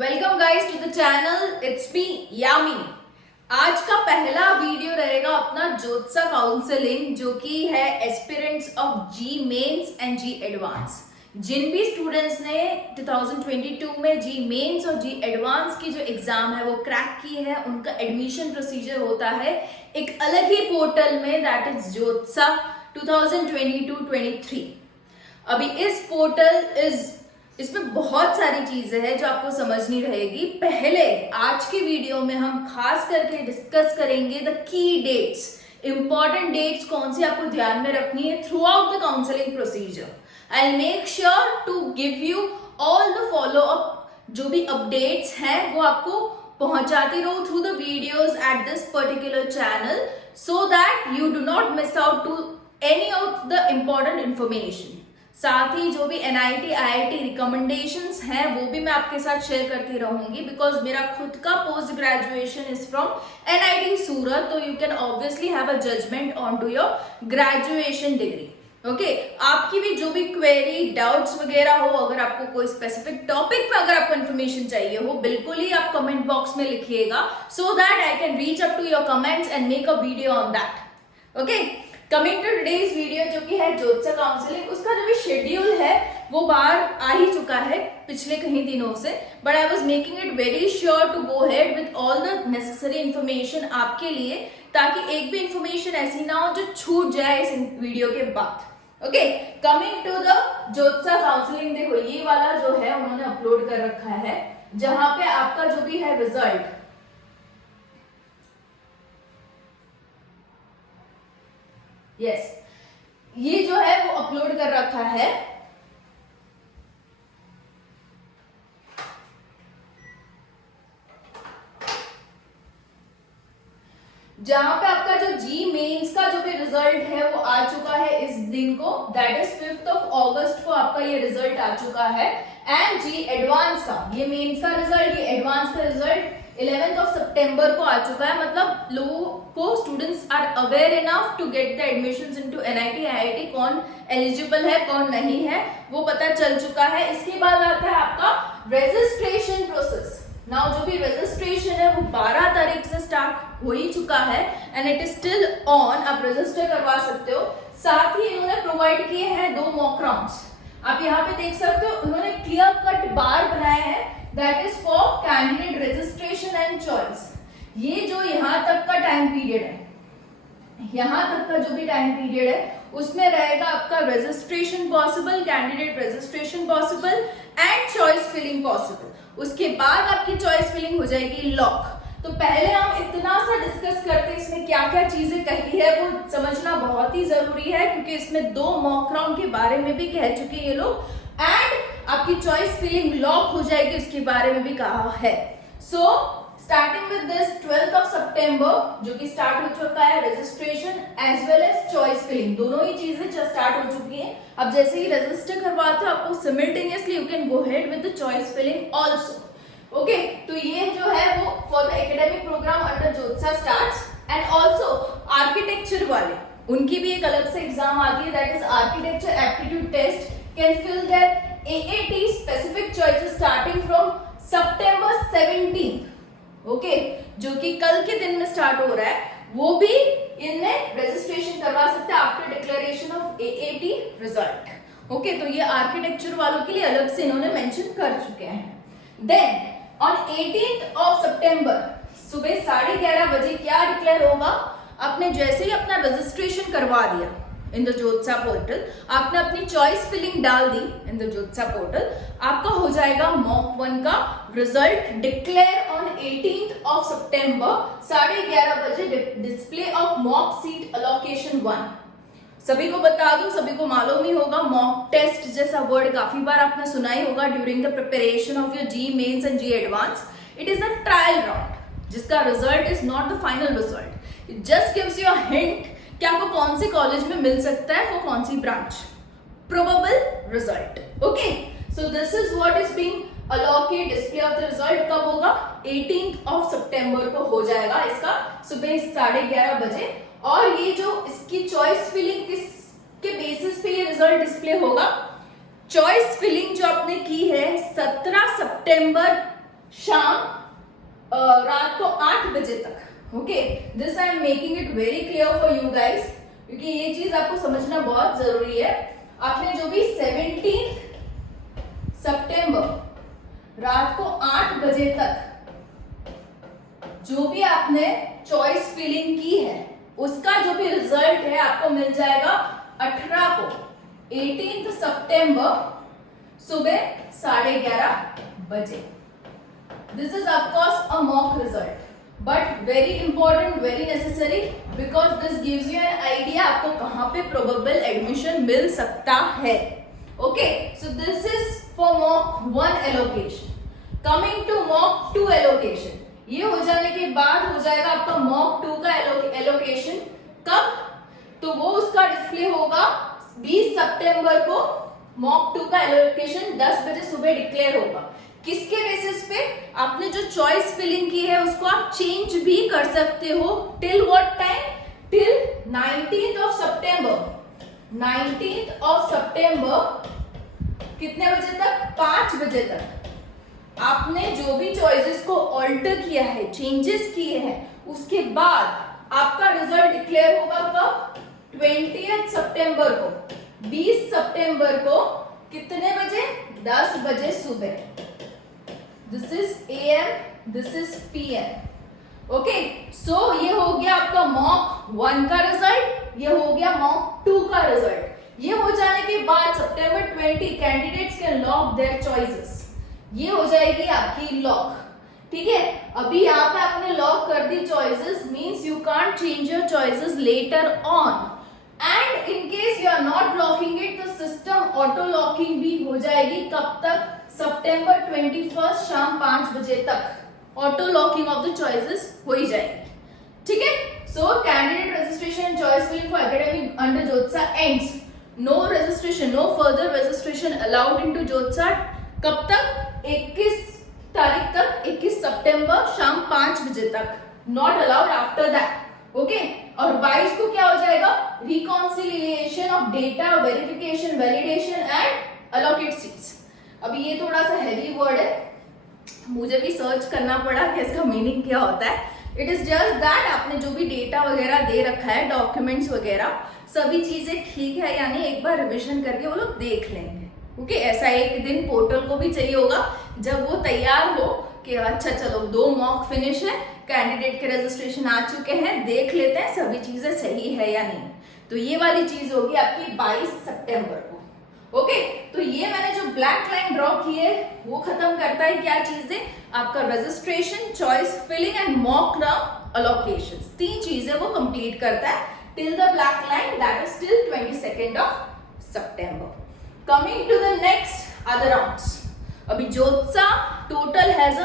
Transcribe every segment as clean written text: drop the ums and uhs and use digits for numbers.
Welcome guys to the channel, it's me Yami. आज का पहला वीडियो रहेगा अपना ज्योत्सा काउंसलिंग, जो कि है aspirants of JEE Mains and JEE advance. जिन भी स्टूडेंट्स ने 2022 में जी मेंस और जी एडवांस की जो एग्जाम है वो क्रैक की है, उनका एडमिशन प्रोसीजर होता है एक अलग ही पोर्टल में, दैट इज ज्योत्सा 2022-23। अभी इस पोर्टल इसमें बहुत सारी चीजें हैं जो आपको समझनी रहेगी। पहले आज की वीडियो में हम खास करके डिस्कस करेंगे the key dates, important dates कौन सी आपको ध्यान में रखनी है throughout the counselling procedure. I make sure to give you all the follow up, जो भी अपडेट्स हैं वो आपको पहुंचाती रहूं through the videos at this particular channel, so that you do not miss out to any of the important information. साथ ही जो भी NIT IIT रिकमेंडेशंस हैं वो भी मैं आपके साथ शेयर करती रहूंगी, बिकॉज मेरा खुद का post graduation is from NIT Surat, तो you can obviously have a judgment on to your graduation degree. Okay, आपकी भी जो भी क्वेरी डाउट्स वगैरह हो, अगर आपको कोई स्पेसिफिक टॉपिक पे अगर आपको इन्फॉर्मेशन चाहिए हो, बिल्कुल ही आप कमेंट बॉक्स में लिखिएगा, so that I can reach up to your comments and make a video on that. Okay, coming to today's video जो कि है ज्योत्सा काउंसलिंग, उसका जो भी शेड्यूल है वो बाहर आ ही चुका है पिछले कहीं दिनों से, but I was making it very sure to go head with all the necessary information आपके लिए, ताकि एक भी इंफॉर्मेशन ऐसी ना हो जो छूट जाए इस वीडियो के बाद। ओके, कमिंग टू द ज्योत्सा काउंसलिंग, देखो ये वाला जो है उन्होंने अपलोड कर रखा है, जहां पे आपका जो भी है रिजल्ट, यस ये जो है वो अपलोड कर रखा है। जहां पे आपका जो जी मेंस का जो भी रिजल्ट है वो आ चुका है इस दिन को, दैट इज 5 अगस्त को आपका ये रिजल्ट आ चुका है। एंड जी एडवांस का, ये मेंस का रिजल्ट, ये एडवांस का रिजल्ट 11 सितंबर को आ चुका है। मतलब लोगों को, students are aware enough to get the admissions into NIT IIT, कौन एलिजिबल है कौन नहीं है वो पता चल चुका है। इसके बाद आता है आपका रजिस्ट्रेशन प्रोसेस। नाउ जो भी रजिस्ट्रेशन है वो 12 तारीख से स्टार्ट हो ही चुका है and it is still on, आप रजिस्टर करवा सकते हो। साथ ही इन्होंने प्रोवाइड किए हैं 2 मॉक राउंड्स, आप यहाँ पे देख सकते हो, उन्होंने क्लियर कट बार बनाए हैं, that is for candidate registration and choice. ये जो यहाँ तक का टाइम पीरियड है, यहाँ तक का जो भी टाइम पीरियड है उसमें रहेगा आपका registration possible, candidate registration possible and choice filling possible. उसके बाद आपकी चॉइस फिलिंग हो जाएगी लॉक। तो पहले हम इतना सा डिस्कस करते हैं इसमें क्या क्या चीजें कही है वो समझना बहुत ही जरूरी है, क्योंकि इसमें 2 मॉक राउंड के बारे में भी कह चुके हैं ये लोग, एंड आपकी चॉइस फिलिंग लॉक हो जाएगी उसके बारे में भी कहा है। सो स्टार्टिंग विद दिस 12 सितंबर जो कि स्टार्ट हो चुका है registration as well as choice filling, दोनों ही चीजें स्टार्ट हो चुकी हैं। अब जैसे ही रजिस्टर करवाते हो आपको simultaneously you can go head with the choice filling also. Okay, तो ये जो है वो for the academic programme under ज्योत्सा स्टार्ट्स, एंड आल्सो आर्किटेक्चर वाले, उनकी भी एक अलग से एग्जाम आती है, that is architecture aptitude test, can fill their AAT specific choices starting from September 17, okay, जो कि कल के दिन में स्टार्ट हो रहा है, वो भी इनमें रजिस्ट्रेशन करवा सकते हैं after declaration of AAT result. Okay, तो ये आर्किटेक्चर वालों के लिए अलग से इन्होंने मेंशन कर चुके हैं। देन ऑन 18 सितंबर सुबह 11:30 बजे क्या डिक्लेयर होगा, आपने जैसे ही अपना रजिस्ट्रेशन करवा दिया इन द ज्योत्सा पोर्टल, आपने अपनी चॉइस फिलिंग डाल दी इन द ज्योत्सा पोर्टल, आपका हो जाएगा मॉक 1 का रिजल्ट डिक्लेयर ऑन 18 सितंबर 11:30 बजे, display of mock seat allocation 1। सभी को बता दूं, सभी को मालूम ही होगा, मॉक टेस्ट जैसा वर्ड काफी बार आपने सुना ही होगा during the preparation of your JEE Mains and JEE advance. It is a trial round जिसका result is not the final result, it just gives you a hint कि आपको कौन से कॉलेज में मिल सकता है, वो कौन सी branch, probable result. Okay, so this is what is being allocate. Display of the result कब होगा, 18 सितंबर को हो जाएगा इसका सुबह 11:30 बजे। और ये जो इसकी चॉइस फिलिंग किसके बेसिस पे ये रिजल्ट डिस्प्ले होगा, चॉइस फिलिंग जो आपने की है 17 सितंबर शाम रात को 8 बजे तक। Okay, this I am making it very clear for you guys, क्योंकि ये चीज आपको समझना बहुत जरूरी है। आपने जो भी 17 सितंबर रात को 8 बजे तक जो भी आपने चॉइस फिलिंग की है उसका जो भी रिजल्ट है आपको मिल जाएगा 18 को, 18 सितंबर सुबह 11:30 बजे। This is of course a mock result, but very important, very necessary, because this gives you an idea आपको कहां पे प्रोबेबल एडमिशन मिल सकता है। Okay, so this is for mock 1 allocation. Coming to mock 2 allocation, ये हो जाने के बाद हो जाएगा आपका मॉक 2 का एलोकेशन। कब? तो वो उसका डिस्प्ले होगा 20 सितंबर को। मॉक 2 का एलोकेशन 10 बजे सुबह डिक्लेयर होगा। किसके बेसिस पे? आपने जो चॉइस फिलिंग की है उसको आप चेंज भी कर सकते हो। Till what time? Till 19th September. 19th सितंबर कितने बजे तक? 5 बजे तक आपने जो भी चॉइसेस को ऑल्टर किया है, चेंजेस किए हैं, उसके बाद आपका रिजल्ट डिक्लेयर होगा कब? 20th सितंबर को। 20 सितंबर को कितने बजे? 10 बजे सुबह। This is AM, this is PM। Okay, so ये हो गया आपका मॉक 1 का रिजल्ट, ये हो गया मॉक 2 का रिजल्ट। ये हो जाने के बाद सितंबर 20 candidates can lock there choices. ये हो जाएगी आपकी लॉक। ठीक है, अभी यहाँ पे आपने लॉक कर दी choices, means you can't change your choices later on. And in case you are not locking it, तो सिस्टम ऑटो लॉकिंग भी हो जाएगी। कब तक? सितंबर 21 शाम 5 बजे तक auto locking of the choices हो ही जाएगी। ठीक है, so candidate registration and choice filling for academic under ज्योत्सा ends. No registration, no further registration allowed into ज्योत्सा। कब तक? 21 तारीख तक, 21 सितंबर शाम 5 बजे तक। Not allowed after that. Okay, और 22 को क्या हो जाएगा? Reconciliation of data, verification, validation and allocate seats. अभी ये थोड़ा सा हैवी वर्ड है, मुझे भी सर्च करना पड़ा कि इसका मीनिंग क्या होता है। इट इज जस्ट दैट आपने जो भी डेटा वगैरह दे रखा है, डॉक्यूमेंट्स वगैरह, सभी चीजें ठीक है यानी एक बार रिविजन करके वो लोग देख लेंगे। ओके, ऐसा एक दिन पोर्टल को भी चाहिए होगा जब वो तैयार हो कि अच्छा चलो 2 मॉक फिनिश है, कैंडिडेट के रजिस्ट्रेशन आ चुके हैं, देख लेते हैं सभी चीजें सही है या नहीं। तो ये वाली चीज होगी आपकी 22 सितंबर को। ओके, तो ये मैंने जो ब्लैक लाइन ड्रॉ की है वो खत्म करता है क्या चीजें? आपका registration, choice filling and mock round allocations. 3 चीजें वो कंप्लीट करता है till the black line, that is till 22 सितंबर। Coming to the next other rounds. अभी ज्योत्सा total has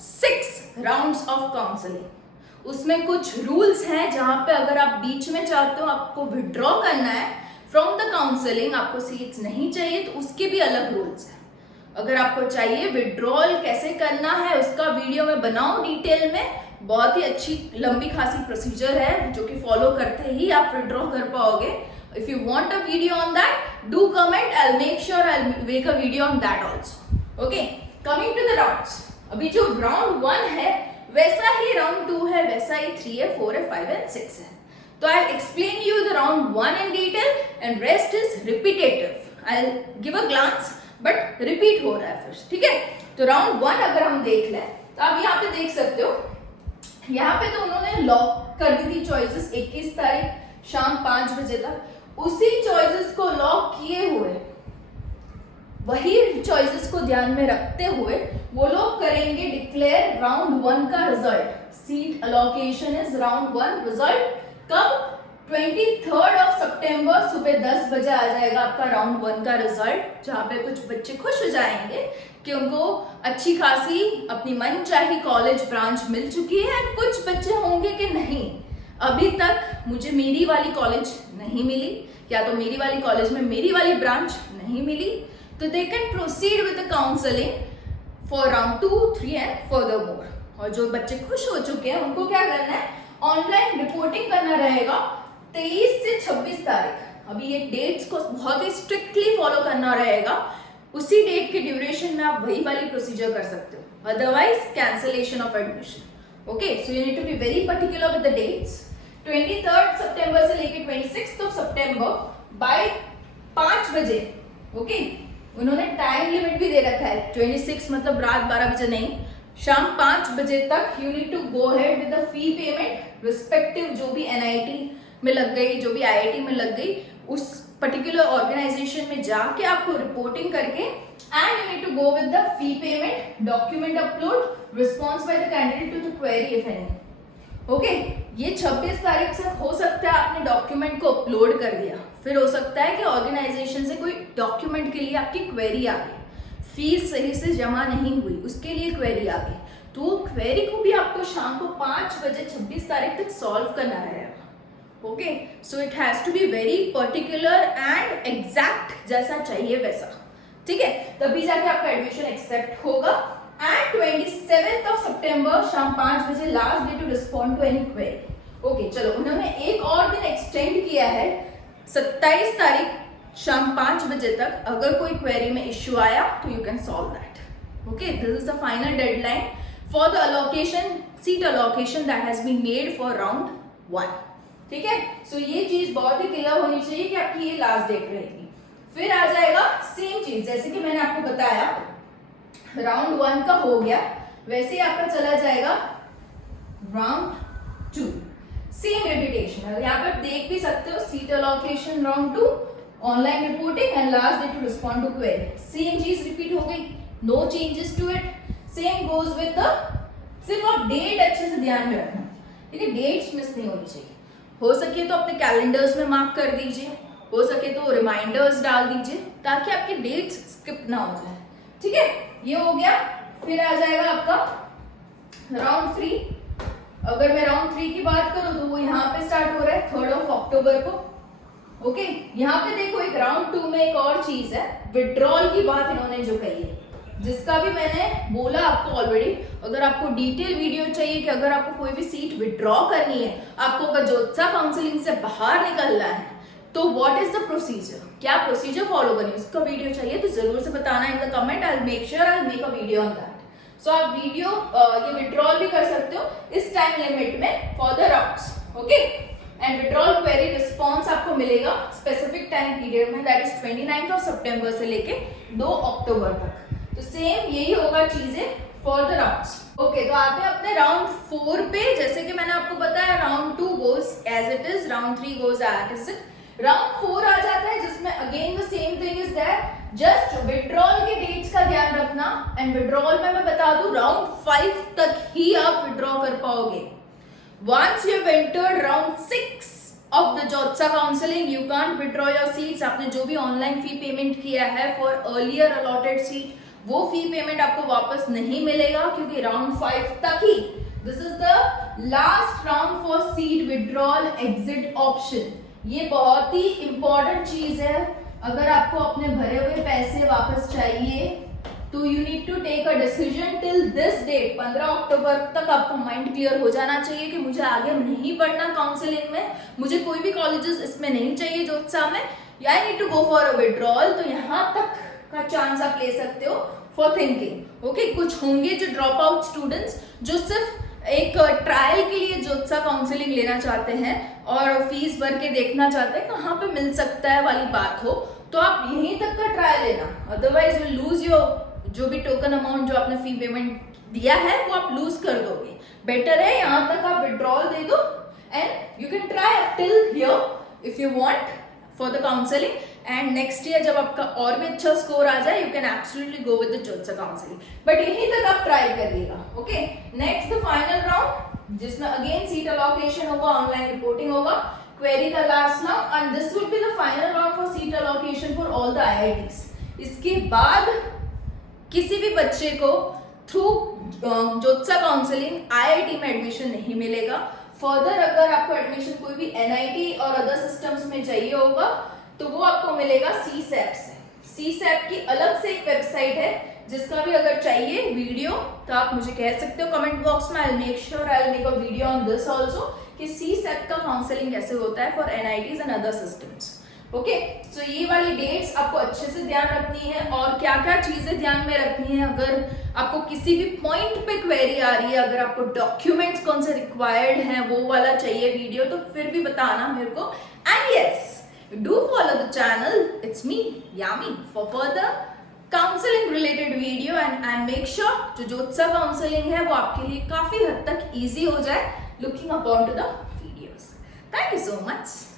6 rounds of counseling. उसमें कुछ रूल्स हैं जहां पे अगर आप बीच में चाहते हो आपको विड्रॉ करना है फ्रॉम द काउंसलिंग, आपको सीट्स नहीं चाहिए तो उसके भी अलग रूल्स हैं। अगर आपको चाहिए विड्रॉल कैसे करना है उसका वीडियो मैं बनाऊं डिटेल में, बहुत ही अच्छी लंबी खासी प्रोसीजर है जो कि फॉलो करते ही आप विड्रॉ कर पाओगे। If you want a video on that, do comment. I'll make sure I'll make a video on that also. Okay, coming to the rounds. अभी जो round 1 है वैसा ही round 2 है, वैसा ही 3 है, 4 है, 5 and 6 है। तो I'll explain you the round 1 in detail and rest is repetitive. I'll give a glance, but repeat हो रहा है फिर, ठीक है? तो round 1 अगर हम देख लें तो आप यहाँ पे देख सकते हो, यहाँ पे तो उन्होंने लॉक कर दी थी चॉइसेस 21 तारीख शाम 5 बजे तक। उसी चॉइसेस को लॉक किए हुए, वही चॉइसेस को ध्यान में रखते हुए वो लोग करेंगे डिक्लेयर राउंड 1 का result. Seat allocation is round 1 result कब? 23 सितंबर सुबह 10 बजे आ जाएगा आपका राउंड 1 का रिजल्ट, जहां पे कुछ बच्चे खुश हो जाएंगे कि उनको अच्छी खासी अपनी मनचाही कॉलेज ब्रांच मिल चुकी है। कुछ बच्चे होंगे कि नहीं, अभी तक मुझे मेरी वाली कॉलेज नहीं मिली, या तो मेरी वाली कॉलेज में मेरी वाली ब्रांच नहीं मिली, तो they can proceed with the counselling for round 2, 3 and further more. और जो बच्चे खुश हो चुके हैं उनको क्या करना है? ऑनलाइन रिपोर्टिंग करना रहेगा 23 से 26 तारीख। अभी ये डेट्स को बहुत ही स्ट्रिक्टली फॉलो करना रहेगा। उसी डेट के ड्यूरेशन में आप वही वाली प्रोसीजर कर सकते हो। otherwise cancellation of admission. Okay, so you need to be very particular with the dates. 23rd सितंबर से लेके 26th ऑफ सितंबर बाय 5 बजे. ओके, उन्होंने टाइम लिमिट भी दे रखा है. 26 मतलब रात 12 बजे नहीं, शाम 5 बजे तक you need to go head with the fee payment respective जो भी एनआईटी में लग गई, जो भी आईआईटी में लग गई, उस पर्टिकुलर ऑर्गेनाइजेशन में जाके आपको रिपोर्टिंग करके and you need to go with the fee payment, document upload, response by the candidate to the query if any. Okay, ये 26 तारीख से हो सकता है आपने डॉक्यूमेंट को अपलोड कर दिया, फिर हो सकता है कि ऑर्गेनाइजेशन से कोई डॉक्यूमेंट के लिए आपकी क्वेरी आ गई, फीस सही से जमा नहीं हुई, उसके लिए क्वेरी आ गई, तो क्वेरी को भी आपको शाम को 5 बजे 26 तारीख तक सॉल्व करना रहेगा. Okay, so it has to be very particular and exact, जैसा चाहिए वैसा. ठीक है, तभी जाके आपका एडमिशन एक्सेप्ट होगा. एंड 27th ऑफ सितंबर शाम 5 बजे last day to respond to any query. Okay, चलो उन्होंने एक और दिन एक्सटेंड किया है 27 तारीख शाम 5 बजे तक. अगर कोई क्वेरी में इश्यू आया तो you can solve that. Okay, this is the final deadline for the allocation, seat allocation that has been made for round 1. ठीक है, सो ये चीज बहुत ही क्लियर होनी चाहिए कि आपकी ये लास्ट डेट रहेगी. फिर आ जाएगा सेम चीज, जैसे कि मैंने आपको बताया राउंड 1 का हो गया, वैसे ही आपका चला जाएगा राउंड 2. सेम रिपीटेशन, यहाँ पर देख भी सकते हो, seat allocation round 2, online reporting and last day to respond to query. Same चीज रिपीट हो गई, no changes to it. Same goes with the, सिर्फ आप डेट अच्छे से ध्यान में रखना. ठीक है, डेट्स मिस नहीं होनी चाहिए. हो सके तो अपने कैलेंडर्स में मार्क कर दीजिए, हो सके तो रिमाइंडर्स डाल दीजिए ताकि आपकी डेट्स स्किप ना हो जाए. ठीक है, ये हो गया. फिर आ जाएगा आपका राउंड 3. अगर मैं राउंड 3 की बात करूं तो वो यहाँ पे स्टार्ट हो रहा है 3rd ऑफ अक्टूबर को. ओके, यहाँ पे देखो एक राउंड 2 में एक और चीज है, विड्रॉल की बात इन्होंने जो कही है, जिसका भी मैंने बोला आपको ऑलरेडी. अगर आपको डिटेल वीडियो चाहिए कि अगर आपको कोई भी सीट विड्रॉ करनी है, आपको अगर जोत्सा काउंसलिंग से बाहर निकलना है, तो व्हाट इज द प्रोसीजर, क्या प्रोसीजर फॉलो करनी है, उसका वीडियो चाहिए तो जरूर से बताना in the comment. I will make sure I will make a video on that. So आप वीडियो ये विड्रॉल भी कर सकते हो इस टाइम लिमिट में for the rounds. Okay, and withdrawal query response आपको मिलेगा स्पेसिफिक टाइम पीरियड में, दैट इज 29th ऑफ सितंबर से लेके 2 अक्टूबर तक. तो सेम यही होगा चीजें फॉर द राउंड्स. ओके, तो आते हैं अपने राउंड 4 पे. जैसे कि मैंने आपको बताया round 2 goes as it is, round 3 goes as it is. Round 4 आ जाता है जिसमें again the same thing is that just withdrawal के डेट्स का ध्यान रखना. एंड विड्रॉल में मैं बता दूं राउंड 5 तक ही आप विड्रॉ कर पाओगे. Once you have entered round 6 of the जोत्सा counselling you can't withdraw your seats. आपने जो भी ऑनलाइन फी पेमेंट किया है फॉर अर्लियर अलॉटेड सीट, वो फी पेमेंट आपको वापस नहीं मिलेगा क्योंकि राउंड 5 तक ही, this is the last round for seat withdrawal exit option. ये बहुत ही इंपॉर्टेंट चीज है. अगर आपको अपने भरे हुए पैसे वापस चाहिए तो you need to take a decision till this date. 15 अक्टूबर तक आपका माइंड क्लियर हो जाना चाहिए कि मुझे आगे नहीं पढ़ना काउंसलिंग में, मुझे कोई भी कॉलेजेस इसमें नहीं चाहिए जोत्सा में, I need to go for a withdrawal. तो यहाँ तक का चांस आप ले सकते हो फॉर थिंकिंग. ओके, कुछ होंगे जो ड्रॉप आउट स्टूडेंट्स जो सिर्फ एक ट्रायल के लिए जोत्सा काउंसलिंग लेना चाहते हैं और फीस भर के देखना चाहते हैं कहाँ पे मिल सकता है वाली बात हो, तो आप यहीं तक का ट्रायल लेना. अदरवाइज यू लूज योर जो भी टोकन अमाउंट जो आपने फी पेमेंट दिया है वो आप लूज कर दोगे. बेटर है यहाँ तक आप विड्रॉल दे दो and you can try till here if you want for the counselling. And next year जब आपका और भी अच्छा स्कोर आ जाए you can absolutely go with the जोत्सा काउंसलिंग. बट यहीं तक आप ट्राई करिएगा. Okay, next the final round जिसमें अगेन सीट अलोकेशन होगा, ऑनलाइन रिपोर्टिंग होगा, क्वेरी का last now and this would be the final round for seat allocation for all the IITs. इसके बाद किसी भी बच्चे को थ्रू जोत्सा काउंसलिंग आईआईटी में एडमिशन नहीं मिलेगा. फर्दर अगर आपको एडमिशन कोई भी एनआईटी और अदर सिस्टम्स में चाहिए होगा तो वो आपको मिलेगा सीसैप से. सीसैप की अलग से एक वेबसाइट है जिसका भी अगर चाहिए वीडियो तो आप मुझे कह सकते हो कमेंट बॉक्स में. I make sure I make a video on this also कि सीसैप का काउंसलिंग कैसे होता है for NITs and other systems. Okay, so ये वाली डेट्स आपको अच्छे से ध्यान रखनी है। और क्या क्या चीजें ध्यान में रखनी है, अगर आपको किसी भी पॉइंट पे क्वेरी आ रही है, अगर आपको डॉक्यूमेंट्स कौन से रिक्वायर्ड हैं वो वाला चाहिए वीडियो, तो फिर भी बताना मेरे को। And yes, do follow the channel, it's me Yami, for further counselling related video and make sure जो ज्योत्सना काउंसलिंग है वो आपके लिए काफी हद तक इजी हो जाए, looking upon two the videos. Thank you so much.